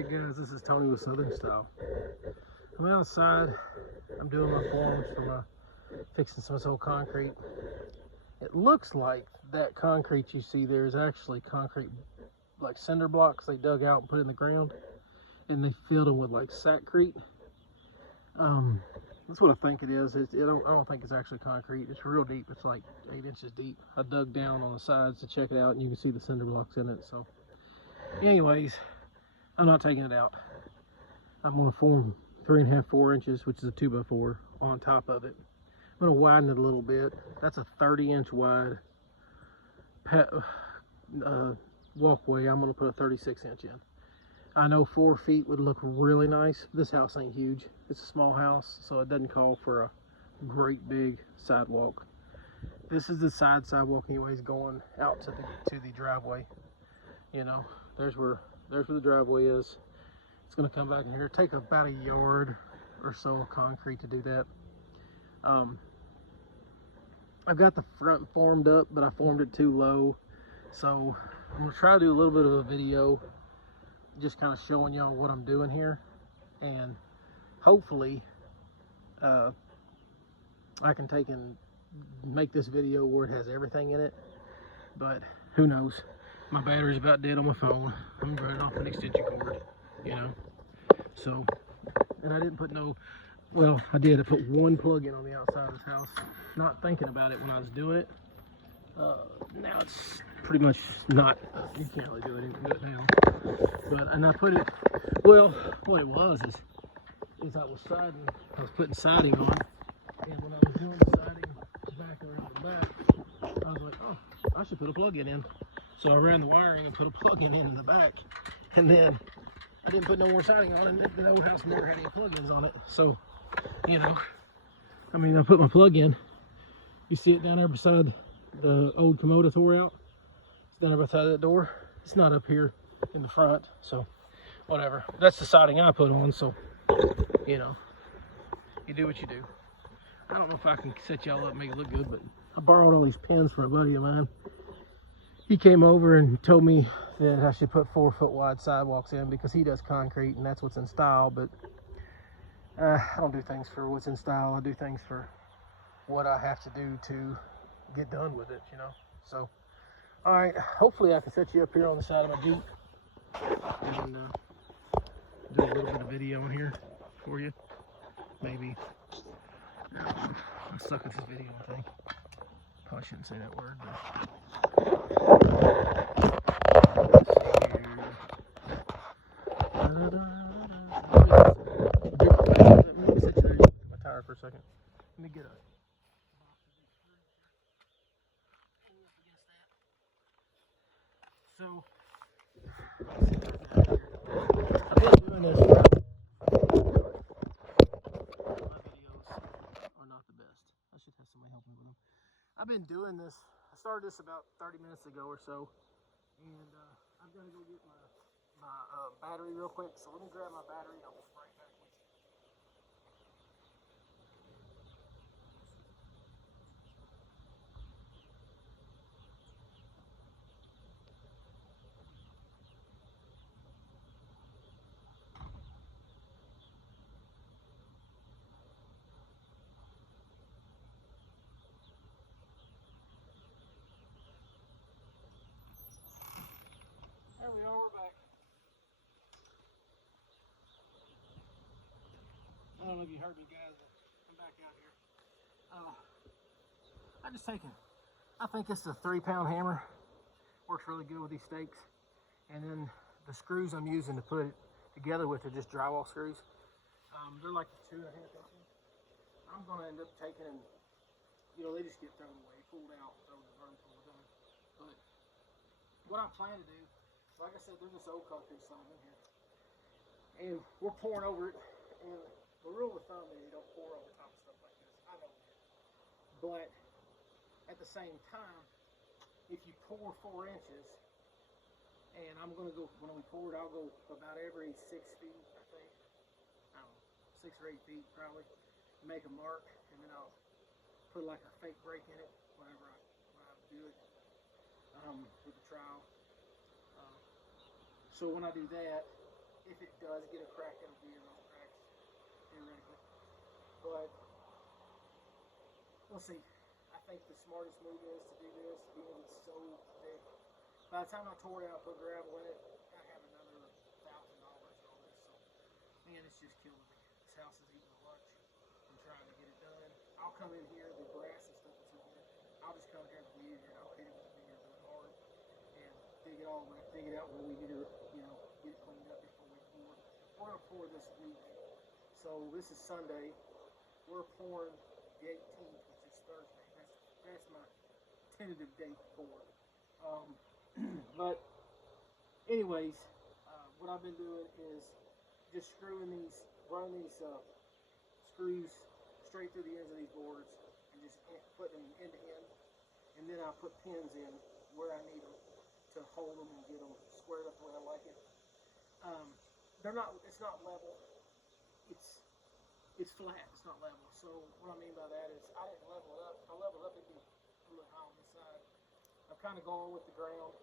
Alright guys, this is Tony with Southern Style. I'm outside, I'm doing my forms for fixing some of this old concrete. It looks like that concrete you see there is actually concrete, like cinder blocks they dug out and put in the ground, and they filled them with like sackcrete. That's what I think it is. I don't think it's actually concrete. It's real deep. It's like 8 inches deep. I dug down on the sides to check it out, and you can see the cinder blocks in it. So anyways, I'm not taking it out. I'm going to form 3.5, 4 inches, which is a 2x4 on top of it. I'm going to widen it a little bit. That's a 30-inch wide walkway. I'm going to put a 36-inch in. I know 4 feet would look really nice. This house ain't huge. It's a small house, so it doesn't call for a great big sidewalk. This is the sidewalk anyways, going out to the driveway. You know, there's where the driveway is. It's going to come back in here. Take about a yard or so of concrete to do that. I've got the front formed up, but I formed it too low. So I'm going to try to do a little bit of a video just kind of showing y'all what I'm doing here. And hopefully I can take and make this video where it has everything in it. But who knows? My battery's about dead on my phone. I'm running off an extension cord, you know. So, and I didn't put no, well, I did. I put one plug in on the outside of this house, not thinking about it when I was doing it. Now it's pretty much not, you can't really do it, you can do it now. But, and I put it, well, what it was is I was putting siding on, and when I was doing the siding back around the back, I was like, oh, I should put a plug-in in. So I ran the wiring and put a plug-in in the back, and then I didn't put no more siding on it, and the old house never had any plug-ins on it. So, you know, I mean, I put my plug-in. You see it down there beside the old commode I tore out? It's down there beside that door. It's not up here in the front, so whatever. That's the siding I put on, so, you know, you do what you do. I don't know if I can set y'all up and make it look good, but I borrowed all these pins from a buddy of mine. He came over and told me that I should put 4-foot wide sidewalks in because he does concrete and that's what's in style. But I don't do things for what's in style. I do things for what I have to do to get done with it, you know. So, all right, hopefully I can set you up here on the side of my Jeep and do a little bit of video in here for you. Maybe. I suck at this video thing. Probably shouldn't say that word, but. Let me sit you my tire for a second. Let me get a so I've been doing this for my videos are not the best. I should have somebody help me with them. I've been doing this. I started this about 30 minutes ago or so, and I'm gonna go get my battery real quick. So let me grab my battery and I'll be right back with you. There we are, we're back. I don't know if you heard me guys, but I'm back out here. I just taken, I think it's a 3-pound hammer. Works really good with these stakes. And then the screws I'm using to put it together with are just drywall screws. They're like 2.5 inches. I'm gonna end up taking and, you know, they just get thrown away, pulled out, thrown in the burn pool, done. But what I'm planning to do, like I said, there's this old concrete slab in here. And we're pouring over it. And the rule of thumb is you don't pour over top of stuff like this. I know that. But at the same time, if you pour 4 inches, and I'm going to go, when we pour it, I'll go about every 6 feet, I think. I don't know, 6 or 8 feet probably. Make a mark, and then I'll put like a fake break in it whenever I do it with the trowel. So when I do that, If it does get a crack, it'll be in those cracks, theoretically. But we'll see. I think the smartest move is to do this because it's so thick. By the time I tore it out, put gravel in it, I have another $1,000 on this. So, man, it's just killing me. This house is eating lunch. I'm trying to get it done. I'll come in here, the grass and stuff that's in here. I'll just come here with the weed and I'll hit it with the weed really hard and dig it out where we need to, get it cleaned up before we pour. We're gonna pour this week. So this is Sunday. We're pouring the 18th, which is Thursday. That's my tentative date for it. But anyways, what I've been doing is just running these screws straight through the ends of these boards and just putting them end to end. And then I put pins in where I need them to hold them and get them squared up the way I like it. It's not level. It's flat. It's not level. So what I mean by that is I didn't level it up. If I level it up, it'd be a little high on this side. I'm kind of going with the ground.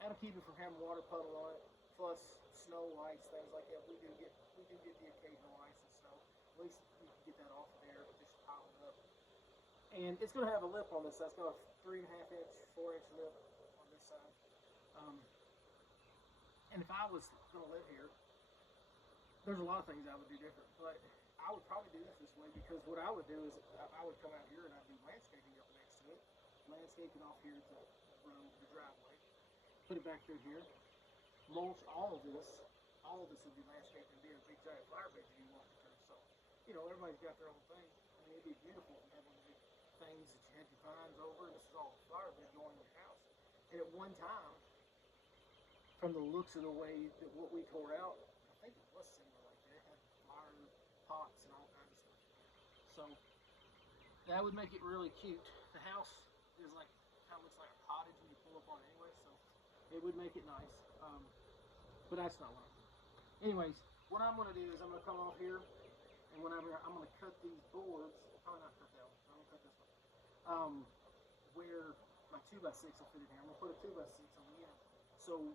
That'll keep it from having water puddle on it. Plus snow, ice, things like that. We do get the occasional ice and snow. At least you can get that off of there, just pile it up. And it's going to have a lip on this side. It's got a 3.5 inch, 4 inch lip on this side. And if I was going to live here, there's a lot of things I would do different, but I would probably do this way because what I would do is I would come out here and I'd do landscaping up next to it, landscaping off here to the road, the driveway, put it back through here, mulch all of this would be landscaping and be a big giant flower bed if you walk through. So, everybody's got their own thing. I mean, it'd be beautiful if you had one of the big things that you had your vines over, and this is all flower bed going in your house. And at one time, from the looks of the way that what we tore out, I think it was similar like that. It had flower pots and all kinds of stuff. So that would make it really cute. The house is like kind of looks like a cottage when you pull up on it anyway, so it would make it nice. But that's not what I'm doing. Anyways, what I'm going to do is I'm going to come off here, and whenever I'm going to cut these boards, probably not cut that one. I'm going to cut this one. Where my 2x6 will fit in here. I'm going to put a 2x6 on the end. So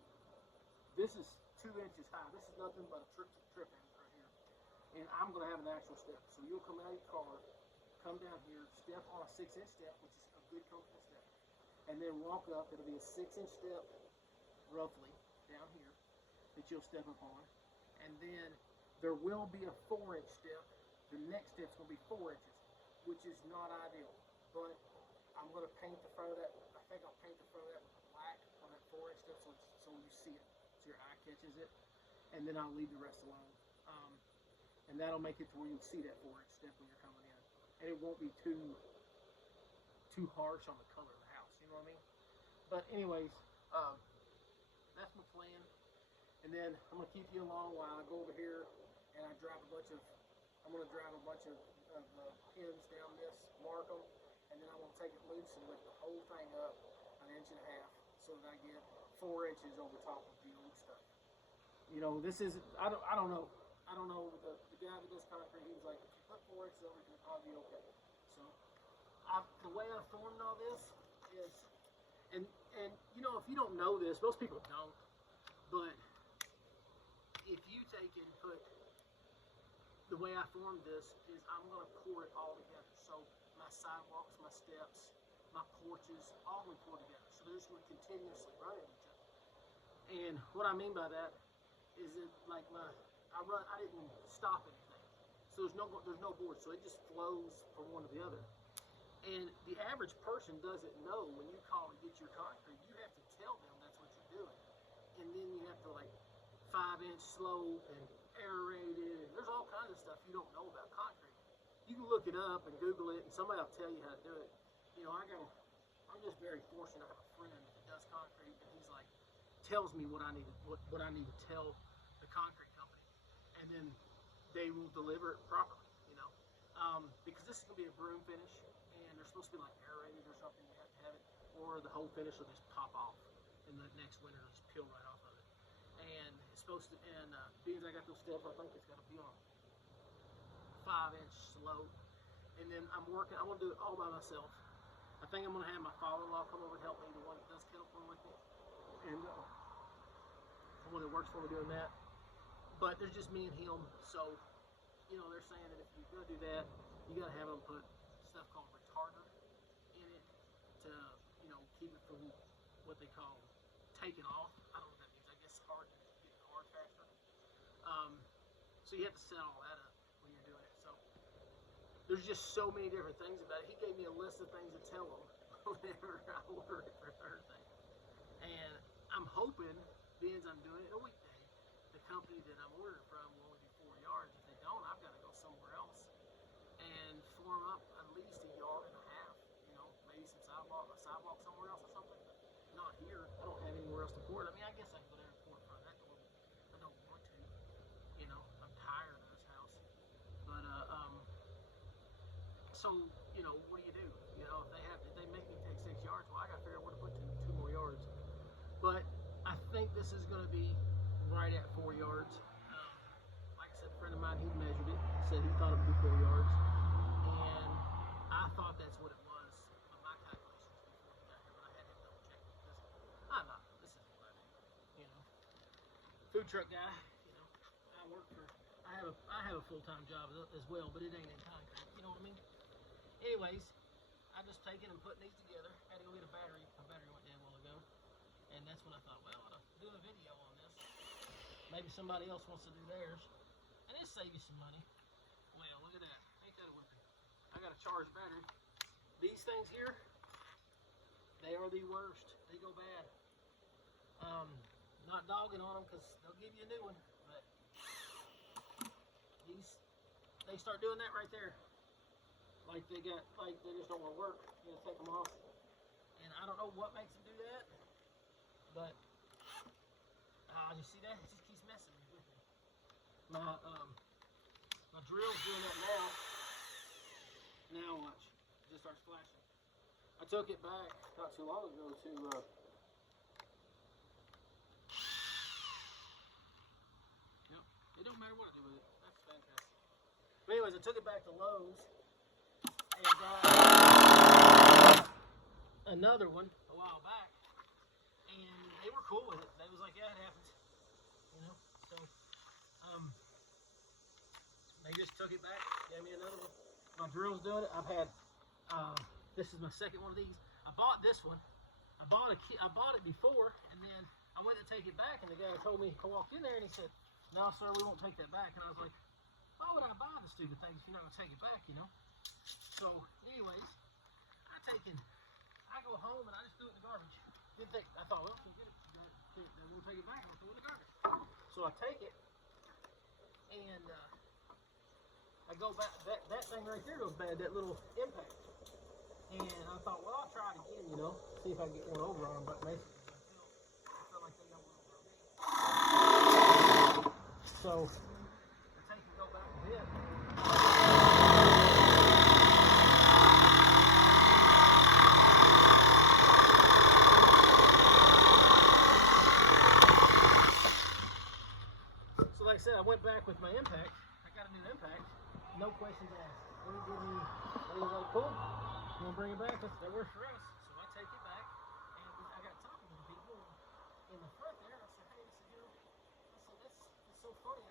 this is 2 inches high. This is nothing but a trip end right here. And I'm going to have an actual step. So you'll come out of your car, come down here, step on a 6-inch step, which is a good comfortable step. And then walk up. It'll be a 6-inch step, roughly, down here, that you'll step up on. And then there will be a 4-inch step. The next step's going to be 4 inches, which is not ideal. But I'm going to paint the front of that. I think I'll paint the front of that with black on that 4-inch step so you see it. Your eye catches it, and then I'll leave the rest alone. And that'll make it to where you'll see that 4-inch step when you're coming in, and it won't be too harsh on the color of the house. You know what I mean? But anyways, that's my plan. And then I'm gonna keep you along while I go over here and I'm gonna drive a bunch of pins down this, mark them, and then I'm gonna take it loose and lift the whole thing up 1.5 inches so that I get 4 inches over top of the old stuff. This is, I don't know. The guy that does concrete, he was like, if you put 4 inches over, it'll probably be okay. So, the way I formed all this is, and if you don't know this, most people don't, but if you take and put, the way I formed this is I'm going to pour it all together. So, my sidewalks, my steps, my porches, all we pour together. So they're just going to continuously run at each other. And what I mean by that is that like I didn't stop anything. So there's no board. So it just flows from one to the other. And the average person doesn't know when you call to get your concrete. You have to tell them that's what you're doing. And then you have to 5-inch slope and aerated. And there's all kinds of stuff you don't know about concrete. You can look it up and Google it and somebody will tell you how to do it. I'm just very fortunate. I have a friend that does concrete, and he's tells me what I need to tell the concrete company, and then they will deliver it properly. Because this is gonna be a broom finish, and they're supposed to be aerated or something. You have to have it, or the whole finish will just pop off, and the next winter will just peel right off of it. And it's supposed to. And being as I got those steps, I think it's got to be on a 5-inch slope, and then I'm gonna do it all by myself. I think I'm going to have my father-in-law come over and help me, the one that does kettle corn with me. And one that works for me doing that. But there's just me and him, so you know, they're saying that if you're gonna do that, you gotta have them put stuff called retarder in it to, you know, keep it from what they call taking off. I don't know what that means. I guess hard, getting hard faster. So you have to set all that up when you're doing it. So there's just so many different things about it. He gave me a list of things to tell him whenever I order it for Thursday. And I'm hoping, being as I'm doing it a weekday, the company that I'm ordering from will only do 4 yards. If they don't, I've got to go somewhere else and form up at least 1.5 yards. You know, maybe some sidewalk somewhere else or something. Not here. I don't have anywhere else to pour it. I mean, I guess I can go there and pour it in front of that door, but I don't want to. You know, I'm tired of this house. But so you know, what do? You know, if they make me take 6 yards, well, I got to figure out where to put two more yards. But I think this is going to be right at 4 yards. Like I said, a friend of mine, he measured it, said he thought it would be 4 yards, and I thought that's what it was on my calculations before he got here, but I had to double check it because I'm not. This isn't what I do. You know, food truck guy. You know, I have a full-time job as well, but it ain't in concrete. You know what I mean? Anyways, I just taking and putting these together. Had to go get a battery. My battery went dead a while ago. And that's when I thought, well, I ought to do a video on this. Maybe somebody else wants to do theirs. And it'll save you some money. Well, look at that. Ain't that a whipping? I got a charged battery. These things here, they are the worst. They go bad. Not dogging on them because they'll give you a new one. But they start doing that right there. Like they just don't want to work. You know, take them off. And I don't know what makes them do that. But you see that? It just keeps messing with me. My drill's doing that now. Now watch. It just starts flashing. I took it back not too long ago to yep. It don't matter what I do with it. That's fantastic. But anyways, I took it back to Lowe's and got another one a while back. And they were cool with it. They was like, yeah, it happens. You know? So, they just took it back, gave me another one. My drill's doing it. I've had, this is my second one of these. I bought this one. I bought it before, and then I went to take it back, and the guy told me to walk in there, and he said, no, sir, we won't take that back. And I was like, why would I buy the stupid thing if you're not going to take it back, you know? So, anyways, I go home, and I just threw it in the garbage. I thought, well, if you get it, then we'll take it back and we'll throw it in the garbage. So I take it, and I go back. That thing right there goes bad, that little impact. And I thought, well, I'll try it again, you know, see if I can get one over on them. But basically, I felt like they got one over on me. So I take and go back a bit. Like I said, I went back with my impact. I got a new impact. No questions asked. They was like, cool. You want to bring it back? That works for us. So I take it back, and I got talking to the people in the front there. I said, hey, you know, that's so funny.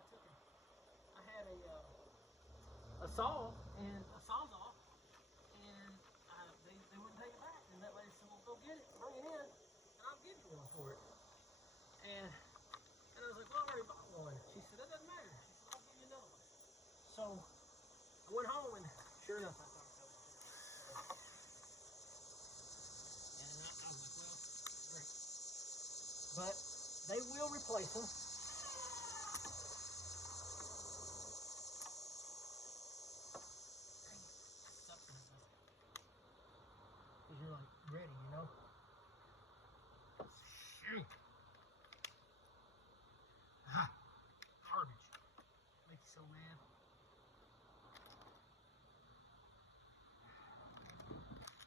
I had a saw and a sawzall, and they wouldn't take it back. And that lady said, well, go get it, bring it in, and I'll give you one for it. And I was like, well, I already bought one. She said, that doesn't matter. She said, I'll give you another one. So I went home, and sure enough, I thought that was it. And I was like, well, great. But they will replace them. Because you're like ready, you know? Shoot. Garbage. Makes you so mad.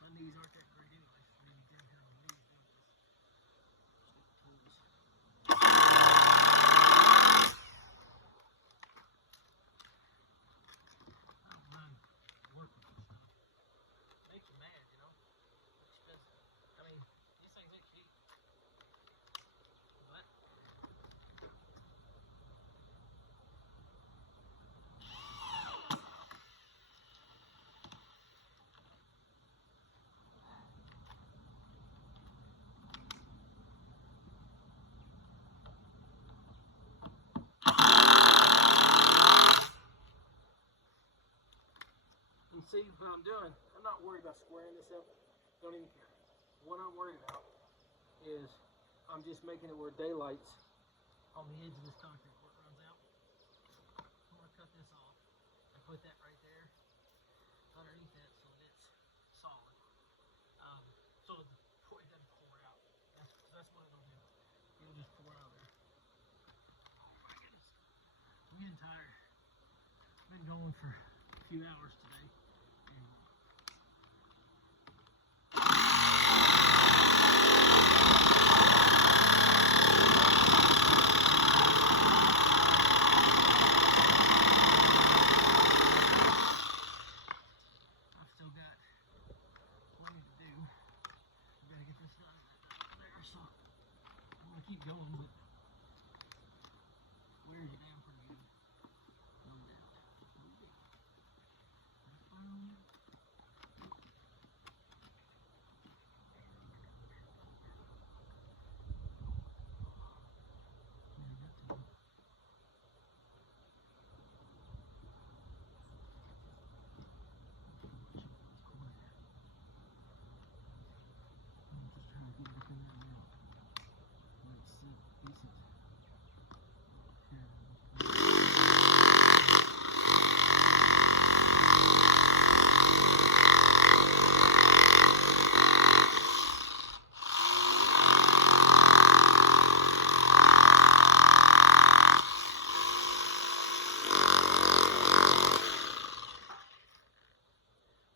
My knees aren't that great anyway. It's really down here on my knees doing this. Stupid tools. I don't mind working with stuff. Makes you mad, you know? Expensive. I mean, these things ain't cheap. But see what I'm doing. I'm not worried about squaring this up. Don't even care. What I'm worried about is I'm just making it where daylight's on the edge of this concrete where it runs out. I'm going to cut this off and put that right there underneath that so that it's solid. So it doesn't pour out. That's what it'll do. It'll just pour out there. Oh my goodness. I'm getting tired. I've been going for a few hours today. I've still got plenty to do. I've got to get this done there, so I'm going to keep going, but where's it down pretty good? No doubt. No doubt.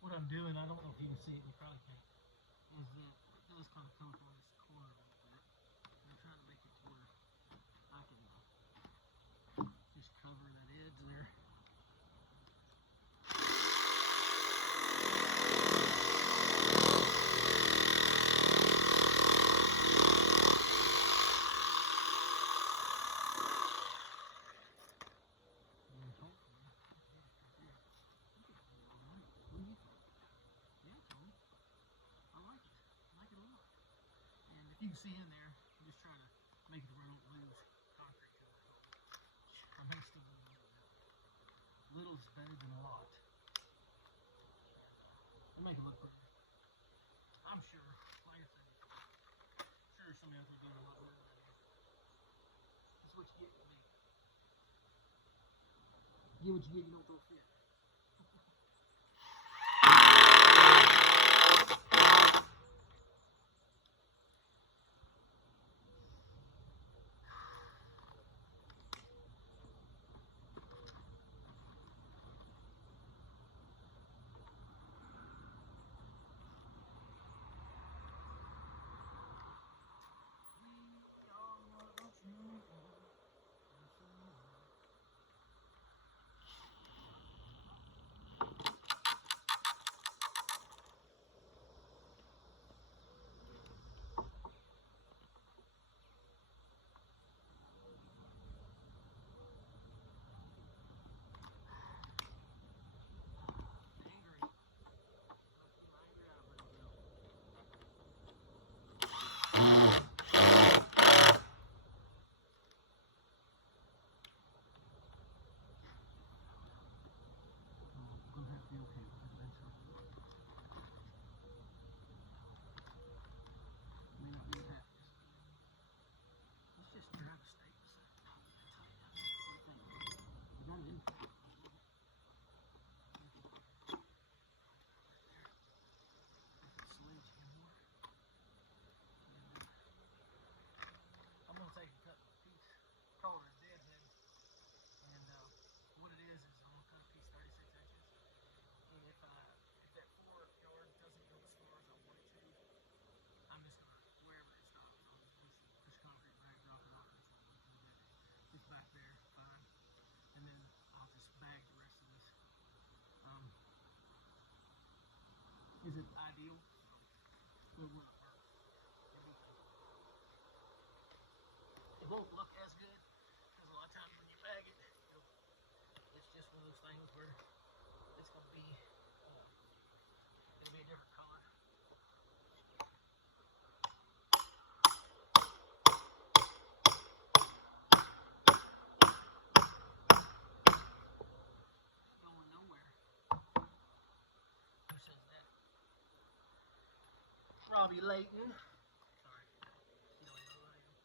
What I'm doing, I don't know if you can see it, you probably can't, is that it does kind of come from this corner a little bit. And I'm trying to make it to where I can just cover that edge there. You can see in there, I'm just trying to make it where I don't lose concrete cover. I may still lose a little bit. Little is better than a lot. And make it look pretty. I'm sure, like I said, sure somebody out there doing a lot better than I do. That's what you get with me. Get what you get, you don't throw a fit. Is it ideal? It will not work. It won't look as good because a lot of times when you bag it, it's just one of those things where it's going to be, it'll be a different color. Going nowhere. Robbie Layton. Sorry. You don't know who I am.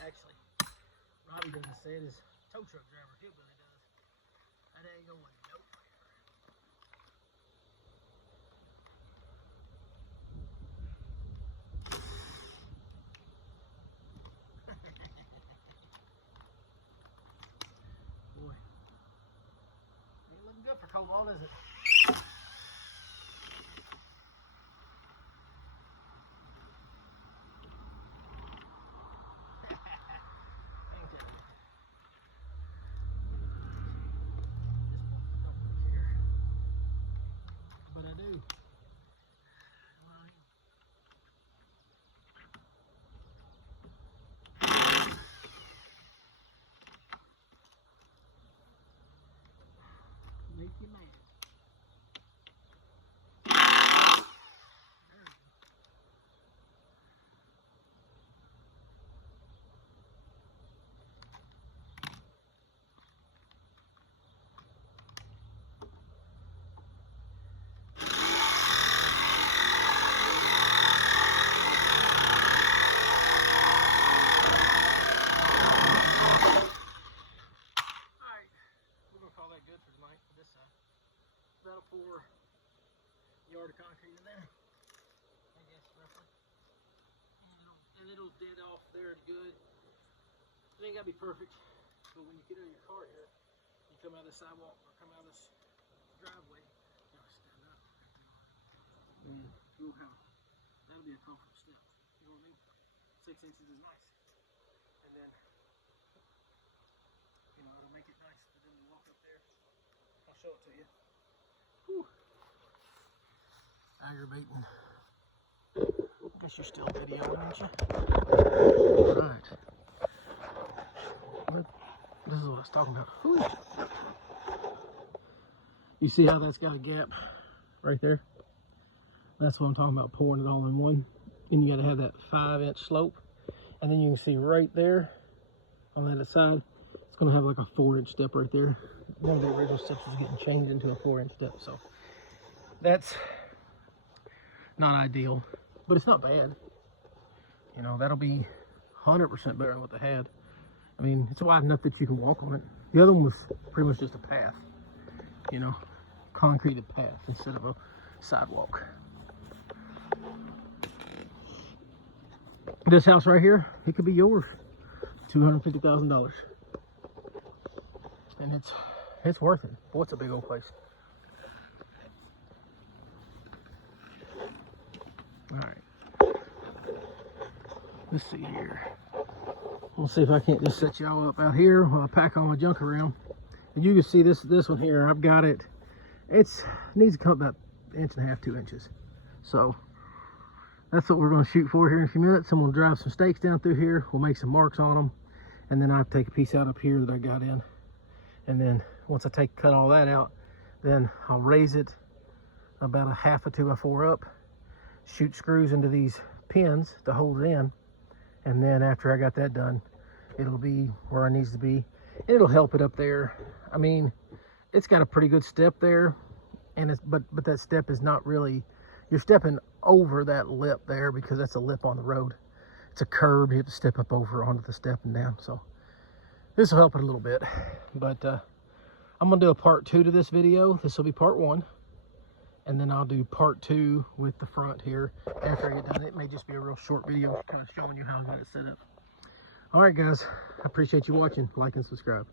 Actually, Robbie doesn't say it, his tow truck driver, Hillbilly does. That ain't going nowhere. Boy, ain't looking good for Cobalt, is it? But I do. Make you mad. About a 4 yard of concrete in there, I guess, roughly. And it'll dead off there good. It ain't gotta be perfect, but when you get out of your car here, you come out of the sidewalk or come out of this driveway, you gotta stand up. And you'll have, that'll be a comfortable step. You know what I mean? 6 inches is nice. And then, you know, it'll make it nice for them to walk up there. I'll show it to you. Whew. Aggravating. Guess you're still videoing, aren't you? Alright. This is what I was talking about. Whew. You see how that's got a gap right there? That's what I'm talking about, pouring it all in one. And you got to have that 5-inch slope. And then you can see right there on the other side, it's going to have like a 4-inch step right there. One of the original steps was getting changed into a 4-inch step, so that's not ideal, but it's not bad. You know, that'll be 100% better than what they had. I mean, it's wide enough that you can walk on it. The other one was pretty much just a path, you know, concreted path instead of a sidewalk. This house right here, it could be yours. $250,000. And it's worth it. Boy, it's a big old place. Alright. Let's see here. We'll see if I can't just set y'all up out here while I pack all my junk around. And you can see this one here. I've got it. It needs to come about 1.5 to 2 inches. So that's what we're going to shoot for here in a few minutes. I'm going to drive some stakes down through here. We'll make some marks on them. And then I'll take a piece out up here that I got in. And then once I cut all that out, then I'll raise it about a 1/2 a 2x4 up, shoot screws into these pins to hold it in, and then after I got that done, it'll be where it needs to be. It'll help it up there. I mean, it's got a pretty good step there, and but that step is not really, you're stepping over that lip there because that's a lip on the road. It's a curb, you have to step up over onto the step and down, so this will help it a little bit. But I'm gonna do a part 2 to this video. This will be part 1, and then I'll do part 2 with the front here after I get done. It may just be a real short video kind of showing you how I got it set up. All right, guys, I appreciate you watching. Like and subscribe.